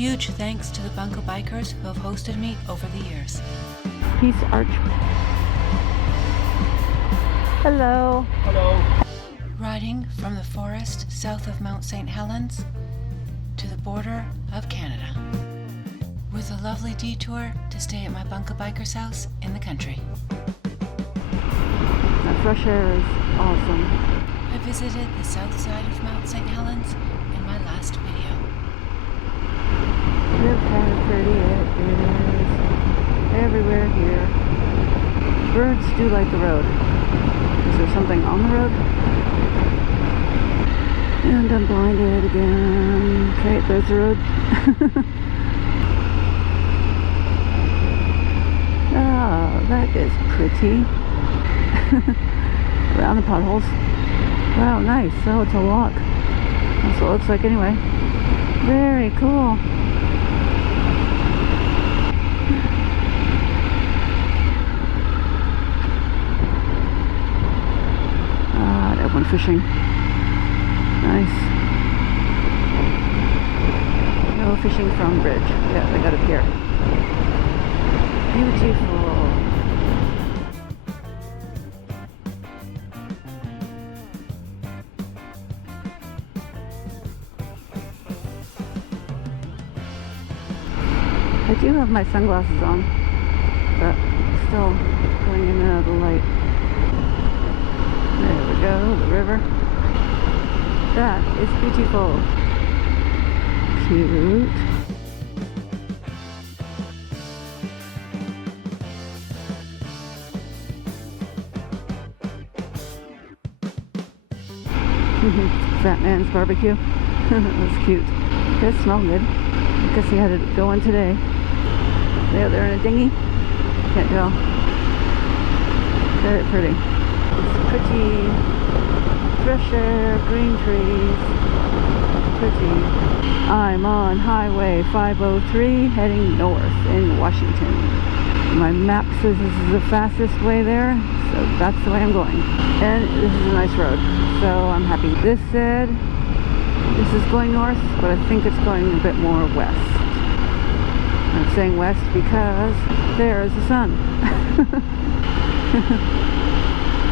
Huge thanks to the Bunko bikers who have hosted me over the years. Peace Arch. Hello. Hello. Riding from the forest south of Mount St. Helens to the border of Canada, with a lovely detour to stay at my Bunko biker's house in the country. That fresh air is awesome. I visited the south side of Mount St. Helens in my last video. Look how pretty it is. Everywhere here. Birds do like the road. Is there something on the road? And I'm blinded again. Okay, there's the road. Ah, that is pretty. Around the potholes. Wow, nice. So it's a walk. That's what it looks like anyway. Very cool. Everyone fishing. Nice. No fishing from bridge. Yeah, they got it here. Beautiful. I do have my sunglasses on, but still going in and out of the light. There we go, the river. That is beautiful. Cute. Fat man's barbecue. That's cute. It smelled good. I guess he had it going today. They're in a dinghy. Can't tell. Very pretty. It's pretty. Fresh air, green trees. Pretty. I'm on Highway 503 heading north in Washington. My map says this is the fastest way there, so that's the way I'm going. And this is a nice road, so I'm happy. This said, this is going north, but I think it's going a bit more west. I'm saying west because there is the sun.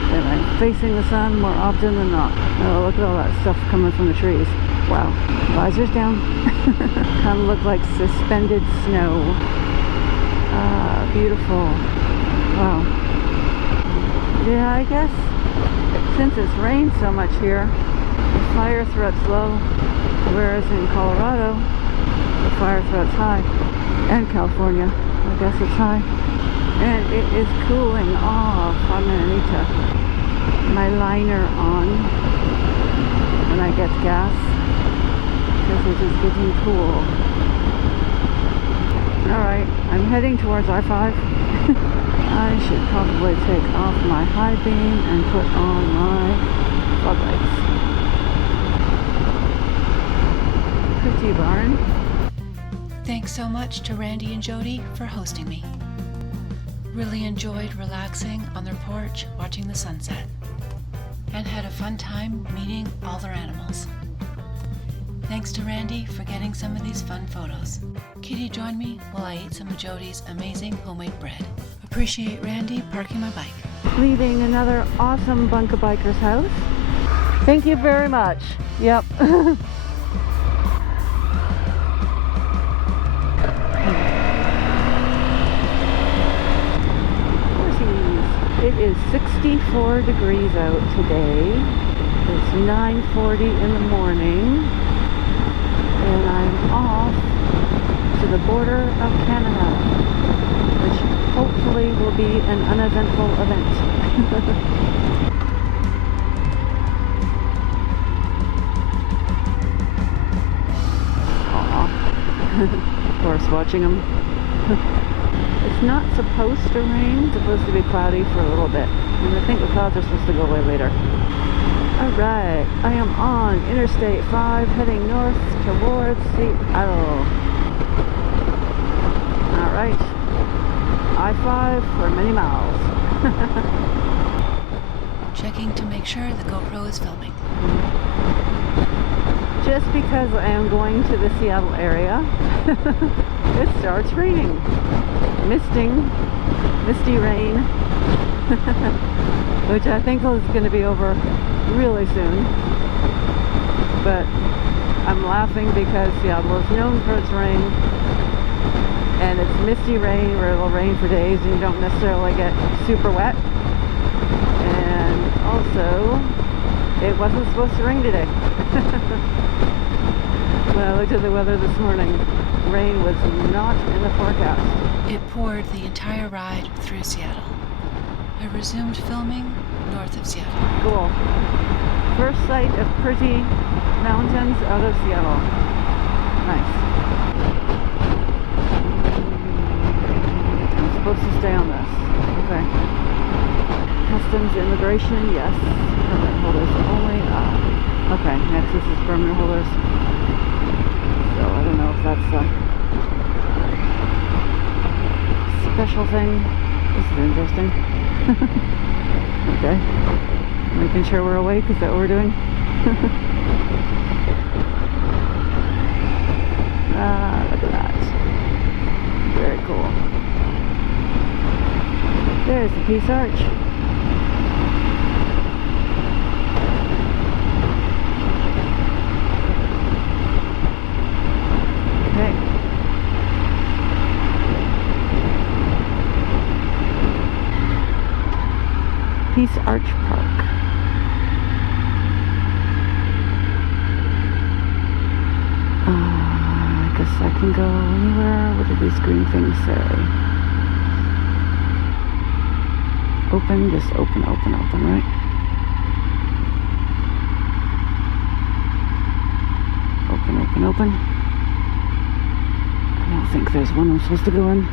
And I'm facing the sun more often than not. Oh, look at all that stuff coming from the trees. Wow. Visors down. Kind of look like suspended snow. Ah, beautiful. Wow. Yeah, I guess since it's rained so much here, the fire threat's low, whereas in Colorado, the fire threat's high. And California, I guess it's high. And it is cooling off. I'm gonna need to my liner on when I get gas, because it is getting cool. Alright, I'm heading towards I-5. I should probably take off my high beam and put on my fog lights. Pretty barn. Thanks so much to Randy and Jody for hosting me. Really enjoyed relaxing on their porch watching the sunset, and had a fun time meeting all their animals. Thanks to Randy for getting some of these fun photos. Kitty joined me while I ate some of Jody's amazing homemade bread. Appreciate Randy parking my bike. Leaving another awesome Bunko biker's house. Thank you very much. Yep. It is 64 degrees out today. It's 9:40 in the morning, and I'm off to the border of Canada, which hopefully will be an uneventful event. Aww. Of course, watching them. It's not supposed to rain. It's supposed to be cloudy for a little bit. And I think the clouds are supposed to go away later. Alright, I am on Interstate 5 heading north towards Seattle. Alright, I-5 for many miles. Checking to make sure the GoPro is filming. just because I am going to the Seattle area, it starts raining. Misty rain, which I think is going to be over really soon. But I'm laughing because Seattle is known for its rain, and it's misty rain where it'll rain for days and you don't necessarily get super wet. And also, it wasn't supposed to rain today. When I looked at the weather this morning, rain was not in the forecast. It poured the entire ride through Seattle. I resumed filming north of Seattle. Cool. First sight of pretty mountains out of Seattle. Nice. I'm supposed to stay on this. Okay. Customs immigration, yes. Permit holders only. Okay, next this is permit holders. So I don't know if that's a special thing. This is interesting. Okay. Making sure we're awake, is that what we're doing? Look at that. Very cool. There's the Peace Arch. Okay. Peace Arch Park. I guess I can go anywhere. What do these green things say? Open, just open, right? Open. I don't think there's one I'm supposed to go in.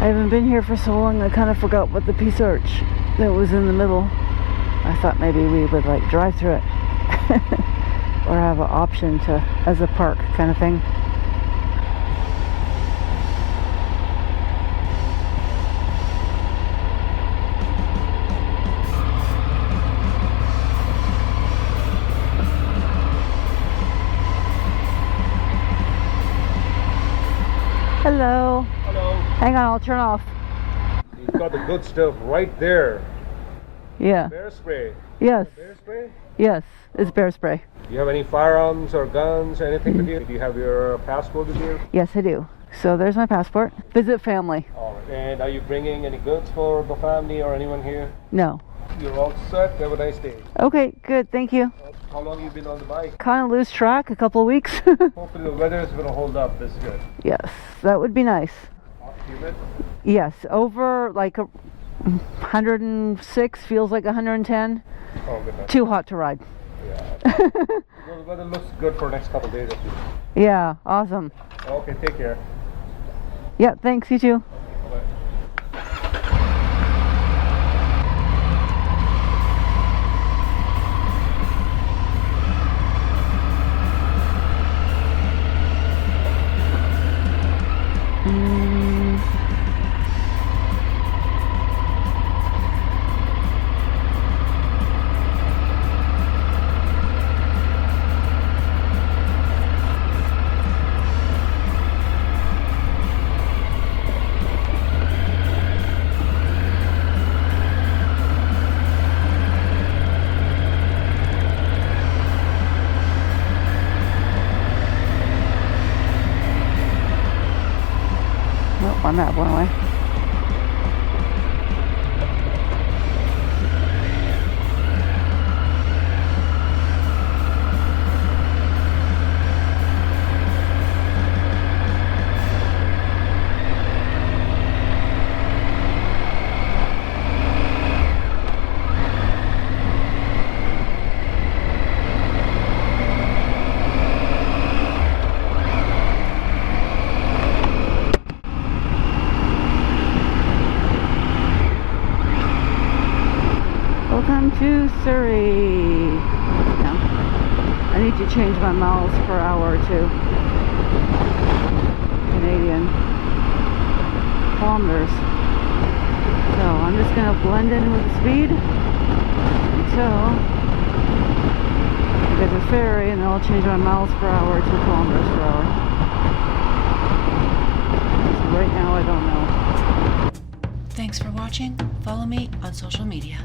I haven't been here for so long, I kind of forgot what the Peace Arch that was in the middle. I thought maybe we would like drive through it. Or have an option to, as a park kind of thing. Hello. Hello. Hang on, I'll turn off. He's got the good stuff right there. Yeah. Bear spray. Yes. Bear spray? Yes. It's bear spray. Do you have any firearms or guns, anything with you? Do you have your passport with you? Yes, I do. So there's my passport. Visit family. All right. And are you bringing any goods for the family or anyone here? No. You're all set. Have a nice day. Okay, good. Thank you. How long have you been on the bike? Kind of lose track, a couple of weeks. Hopefully the weather is going to hold up this good. Yes, that would be nice. Humid? Yes, over like 106 feels like 110. Oh, goodness. Too hot to ride. Yeah. Well, the weather looks good for the next couple of days at least. Yeah, awesome. Okay, take care. Yeah, thanks, you too. Bye-bye. Oh, my map went away. Welcome to Surrey. No. I need to change my miles per hour to Canadian kilometers. So I'm just going to blend in with the speed until get to the ferry, and then I'll change my miles per hour to kilometers per hour. So right now I don't know. Thanks for watching. Follow me on social media.